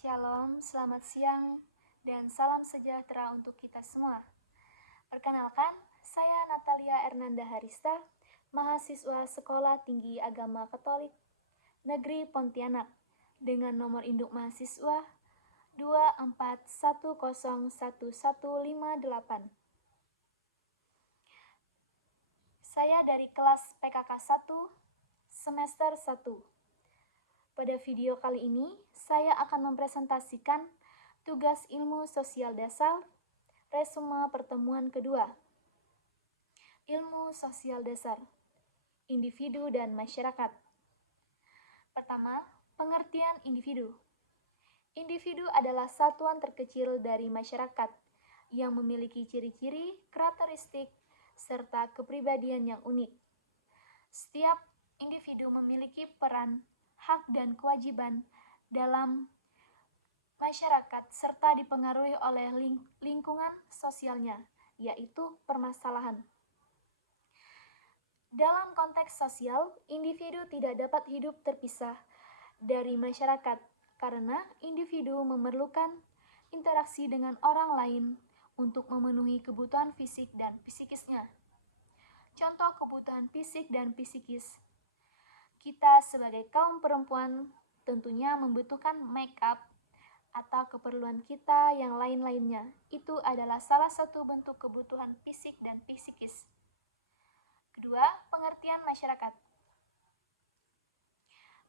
Shalom, selamat siang, dan salam sejahtera untuk kita semua. Perkenalkan, saya Natalia Ernanda Harista, mahasiswa Sekolah Tinggi Agama Katolik Negeri Pontianak, dengan nomor induk mahasiswa 241011158. Saya dari kelas PKK 1, semester 1. Pada video kali ini, saya akan mempresentasikan tugas ilmu sosial dasar, resume pertemuan kedua. Ilmu sosial dasar, individu dan masyarakat. Pertama, pengertian individu. Individu adalah satuan terkecil dari masyarakat yang memiliki ciri-ciri, karakteristik, serta kepribadian yang unik. Setiap individu memiliki peran, hak, dan kewajiban dalam masyarakat serta dipengaruhi oleh lingkungan sosialnya, yaitu permasalahan. Dalam konteks sosial, individu tidak dapat hidup terpisah dari masyarakat karena individu memerlukan interaksi dengan orang lain untuk memenuhi kebutuhan fisik dan psikisnya. Contoh kebutuhan fisik dan psikis. Kita sebagai kaum perempuan tentunya membutuhkan make up atau keperluan kita yang lain-lainnya. Itu adalah salah satu bentuk kebutuhan fisik dan psikis. Kedua, pengertian masyarakat.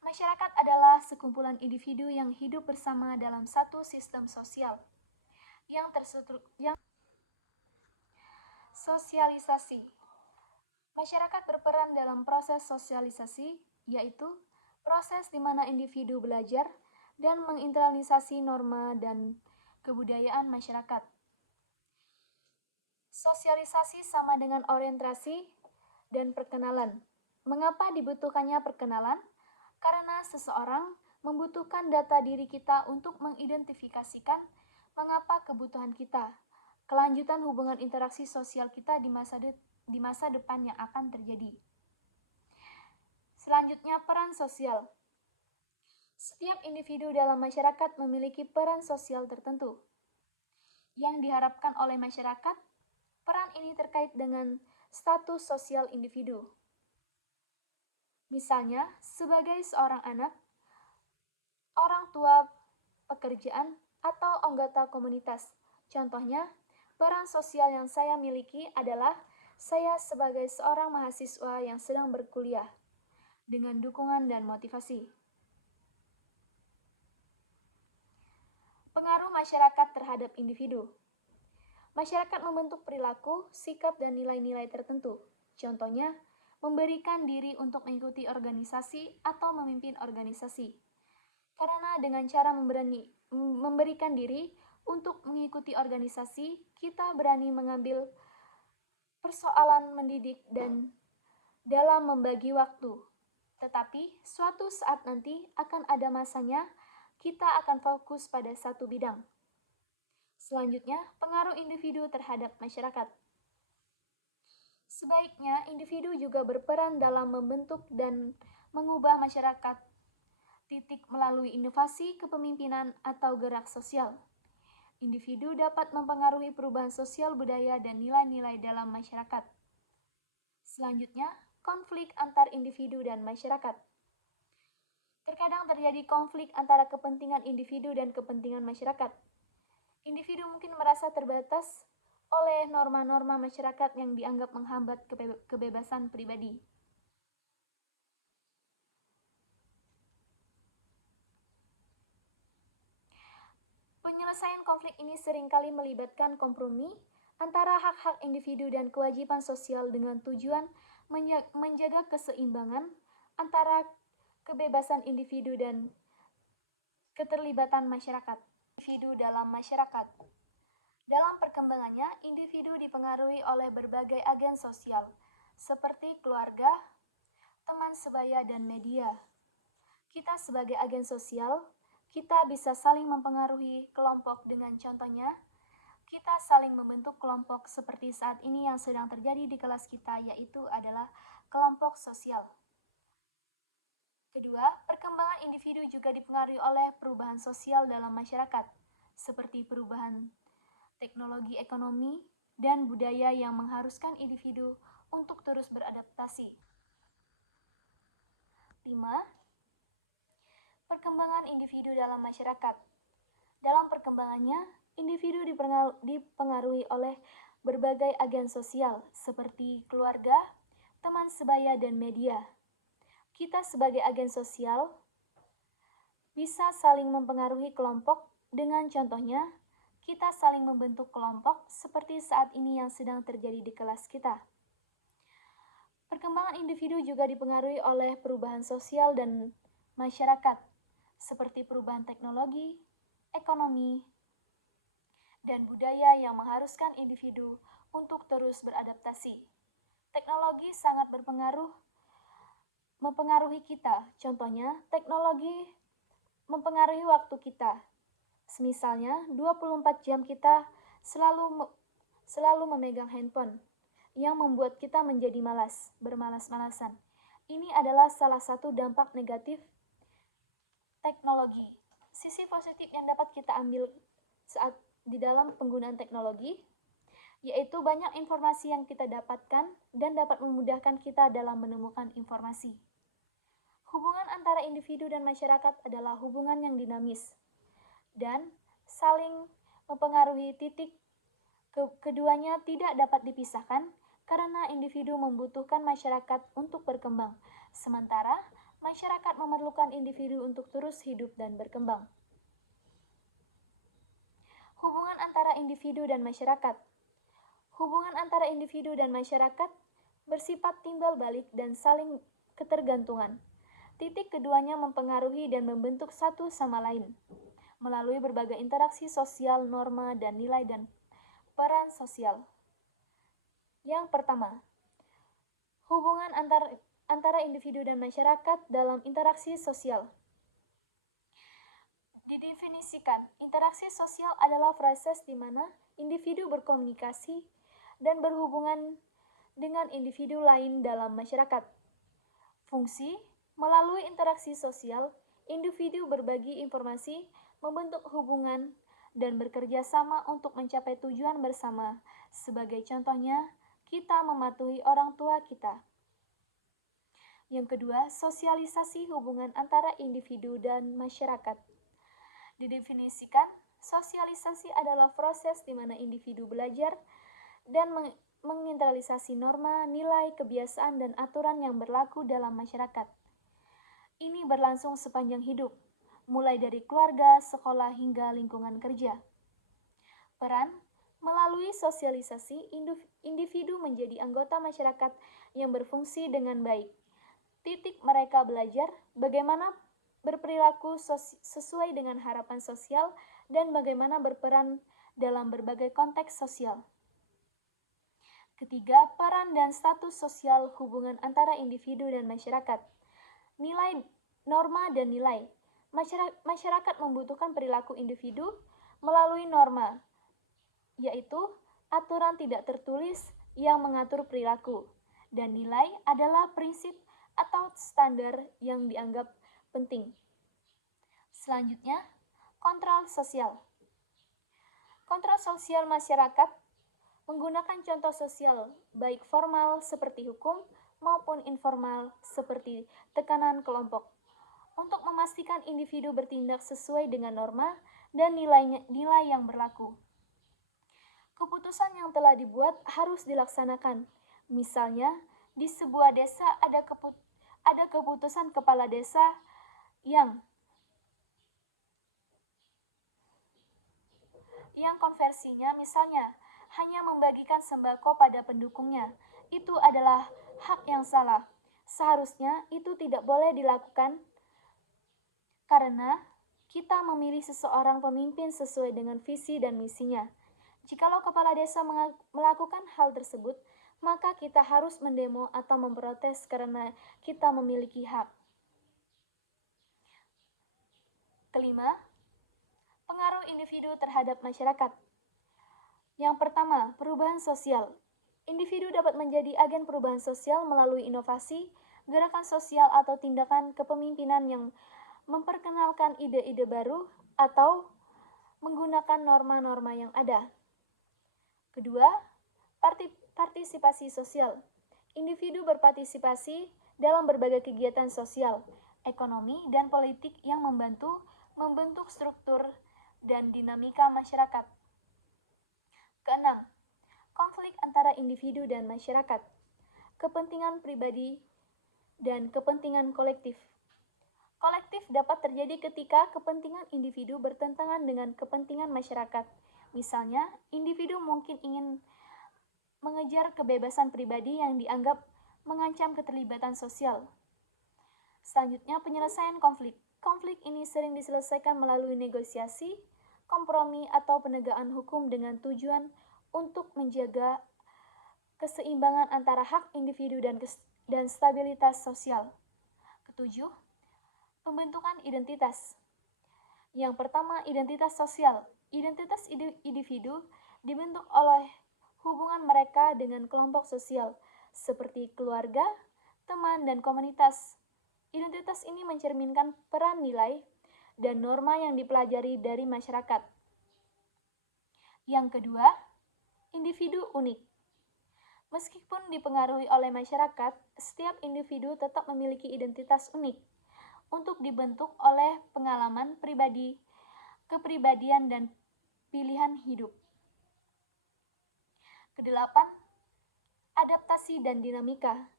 Masyarakat adalah sekumpulan individu yang hidup bersama dalam satu sistem sosial yang sosialisasi. Masyarakat berperan dalam proses sosialisasi, yaitu proses di mana individu belajar dan menginternalisasi norma dan kebudayaan masyarakat. Sosialisasi sama dengan orientasi dan perkenalan. Mengapa dibutuhkannya perkenalan? Karena seseorang membutuhkan data diri kita untuk mengidentifikasikan mengapa kebutuhan kita, kelanjutan hubungan interaksi sosial kita di masa depan yang akan terjadi. Selanjutnya, peran sosial. Setiap individu dalam masyarakat memiliki peran sosial tertentu yang diharapkan oleh masyarakat. Peran ini terkait dengan status sosial individu. Misalnya, sebagai seorang anak, orang tua, pekerjaan, atau anggota komunitas. Contohnya, peran sosial yang saya miliki adalah saya sebagai seorang mahasiswa yang sedang berkuliah dengan dukungan dan motivasi. Pengaruh masyarakat terhadap individu. Masyarakat membentuk perilaku, sikap, dan nilai-nilai tertentu. Contohnya, memberikan diri untuk mengikuti organisasi atau memimpin organisasi. Karena dengan cara memberikan diri untuk mengikuti organisasi, kita berani mengambil persoalan mendidik dan dalam membagi waktu. Tetapi, suatu saat nanti akan ada masanya kita akan fokus pada satu bidang. Selanjutnya, pengaruh individu terhadap masyarakat. Sebaiknya, individu juga berperan dalam membentuk dan mengubah masyarakat melalui inovasi kepemimpinan atau gerak sosial. Individu dapat mempengaruhi perubahan sosial budaya dan nilai-nilai dalam masyarakat. Selanjutnya, konflik antar individu dan masyarakat. Terkadang terjadi konflik antara kepentingan individu dan kepentingan masyarakat. Individu mungkin merasa terbatas oleh norma-norma masyarakat yang dianggap menghambat kebebasan pribadi. Penyelesaian konflik ini seringkali melibatkan kompromi antara hak-hak individu dan kewajiban sosial dengan tujuan menjaga keseimbangan antara kebebasan individu dan keterlibatan masyarakat. Individu dalam masyarakat. Dalam perkembangannya, individu dipengaruhi oleh berbagai agen sosial, seperti keluarga, teman sebaya, dan media. Kita sebagai agen sosial, kita bisa saling mempengaruhi kelompok dengan contohnya, kita saling membentuk kelompok seperti saat ini yang sedang terjadi di kelas kita, yaitu adalah kelompok sosial. Kedua, perkembangan individu juga dipengaruhi oleh perubahan sosial dalam masyarakat, seperti perubahan teknologi ekonomi dan budaya yang mengharuskan individu untuk terus beradaptasi. 5. Perkembangan individu dalam masyarakat. Dalam perkembangannya, individu dipengaruhi oleh berbagai agen sosial seperti keluarga, teman sebaya, dan media. Kita sebagai agen sosial bisa saling mempengaruhi kelompok dengan contohnya, kita saling membentuk kelompok seperti saat ini yang sedang terjadi di kelas kita. Perkembangan individu juga dipengaruhi oleh perubahan sosial dan masyarakat, seperti perubahan teknologi, ekonomi, dan budaya yang mengharuskan individu untuk terus beradaptasi. Teknologi sangat mempengaruhi kita. Contohnya, teknologi mempengaruhi waktu kita. Misalnya, 24 jam kita selalu memegang handphone yang membuat kita menjadi bermalas-malasan. Ini adalah salah satu dampak negatif teknologi. Sisi positif yang dapat kita ambil saat di dalam penggunaan teknologi, yaitu banyak informasi yang kita dapatkan dan dapat memudahkan kita dalam menemukan informasi. Hubungan antara individu dan masyarakat adalah hubungan yang dinamis dan saling mempengaruhi. Keduanya tidak dapat dipisahkan karena individu membutuhkan masyarakat untuk berkembang, sementara masyarakat memerlukan individu untuk terus hidup dan berkembang. Hubungan antara individu dan masyarakat. Hubungan antara individu dan masyarakat bersifat timbal balik dan saling ketergantungan. Keduanya mempengaruhi dan membentuk satu sama lain melalui berbagai interaksi sosial, norma, dan nilai dan peran sosial. Yang pertama, hubungan antara individu dan masyarakat dalam interaksi sosial. Didefinisikan, interaksi sosial adalah proses di mana individu berkomunikasi dan berhubungan dengan individu lain dalam masyarakat. Fungsi, melalui interaksi sosial, individu berbagi informasi, membentuk hubungan, dan bekerja sama untuk mencapai tujuan bersama. Sebagai contohnya, kita mematuhi orang tua kita. Yang kedua, sosialisasi hubungan antara individu dan masyarakat. Didefinisikan, sosialisasi adalah proses di mana individu belajar dan menginternalisasi norma, nilai, kebiasaan, dan aturan yang berlaku dalam masyarakat. Ini berlangsung sepanjang hidup, mulai dari keluarga, sekolah, hingga lingkungan kerja. Peran, melalui sosialisasi, individu menjadi anggota masyarakat yang berfungsi dengan baik. Mereka belajar bagaimana berperilaku sesuai dengan harapan sosial dan bagaimana berperan dalam berbagai konteks sosial. Ketiga, peran dan status sosial hubungan antara individu dan masyarakat. Nilai, norma, dan nilai. Masyarakat membutuhkan perilaku individu melalui norma, yaitu aturan tidak tertulis yang mengatur perilaku, dan nilai adalah prinsip atau standar yang dianggap penting. Selanjutnya, kontrol sosial. Kontrol sosial masyarakat menggunakan contoh sosial baik formal seperti hukum maupun informal seperti tekanan kelompok untuk memastikan individu bertindak sesuai dengan norma dan nilai yang berlaku. Keputusan yang telah dibuat harus dilaksanakan. Misalnya, di sebuah desa ada keputusan kepala desa yang konversinya misalnya hanya membagikan sembako pada pendukungnya. Itu adalah hak yang salah. Seharusnya itu tidak boleh dilakukan karena kita memilih seseorang pemimpin sesuai dengan visi dan misinya. Jikalau kepala desa melakukan hal tersebut, maka kita harus mendemo atau memprotes karena kita memiliki hak. Kelima, pengaruh individu terhadap masyarakat. Yang pertama, perubahan sosial. Individu dapat menjadi agen perubahan sosial melalui inovasi gerakan sosial atau tindakan kepemimpinan yang memperkenalkan ide-ide baru atau menggunakan norma-norma yang ada. Kedua, partisipasi sosial. Individu berpartisipasi dalam berbagai kegiatan sosial, ekonomi, dan politik yang membantu membentuk struktur dan dinamika masyarakat. Keenam, konflik antara individu dan masyarakat, kepentingan pribadi, dan kepentingan kolektif. Kolektif dapat terjadi ketika kepentingan individu bertentangan dengan kepentingan masyarakat. Misalnya, individu mungkin ingin mengejar kebebasan pribadi yang dianggap mengancam keterlibatan sosial. Selanjutnya, penyelesaian konflik. Konflik ini sering diselesaikan melalui negosiasi, kompromi, atau penegakan hukum dengan tujuan untuk menjaga keseimbangan antara hak individu dan stabilitas sosial. Ketujuh, pembentukan identitas. Yang pertama, identitas sosial. Identitas individu dibentuk oleh hubungan mereka dengan kelompok sosial, seperti keluarga, teman, dan komunitas. Identitas ini mencerminkan peran nilai dan norma yang dipelajari dari masyarakat. Yang kedua, individu unik. Meskipun dipengaruhi oleh masyarakat, setiap individu tetap memiliki identitas unik untuk dibentuk oleh pengalaman pribadi, kepribadian, dan pilihan hidup. Kedelapan, adaptasi dan dinamika.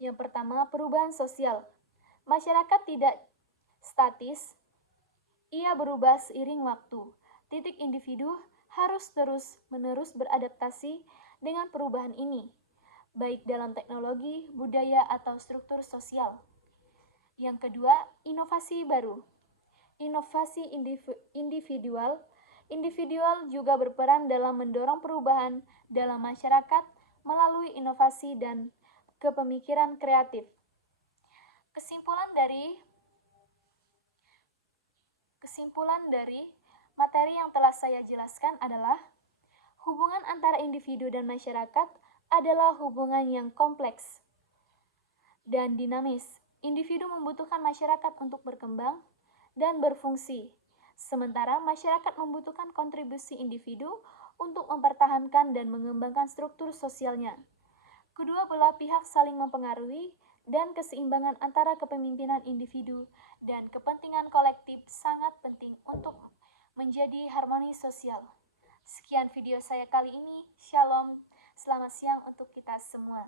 Yang pertama, perubahan sosial. Masyarakat tidak statis, ia berubah seiring waktu. Titik individu harus terus-menerus beradaptasi dengan perubahan ini, baik dalam teknologi, budaya, atau struktur sosial. Yang kedua, inovasi baru. Inovasi individual juga berperan dalam mendorong perubahan dalam masyarakat melalui inovasi dan kepemikiran kreatif. Kesimpulan dari materi yang telah saya jelaskan adalah hubungan antara individu dan masyarakat adalah hubungan yang kompleks dan dinamis. Individu membutuhkan masyarakat untuk berkembang dan berfungsi, sementara masyarakat membutuhkan kontribusi individu untuk mempertahankan dan mengembangkan struktur sosialnya. Kedua belah pihak saling mempengaruhi, dan keseimbangan antara kepemimpinan individu dan kepentingan kolektif sangat penting untuk menjadi harmoni sosial. Sekian video saya kali ini. Shalom, selamat siang untuk kita semua.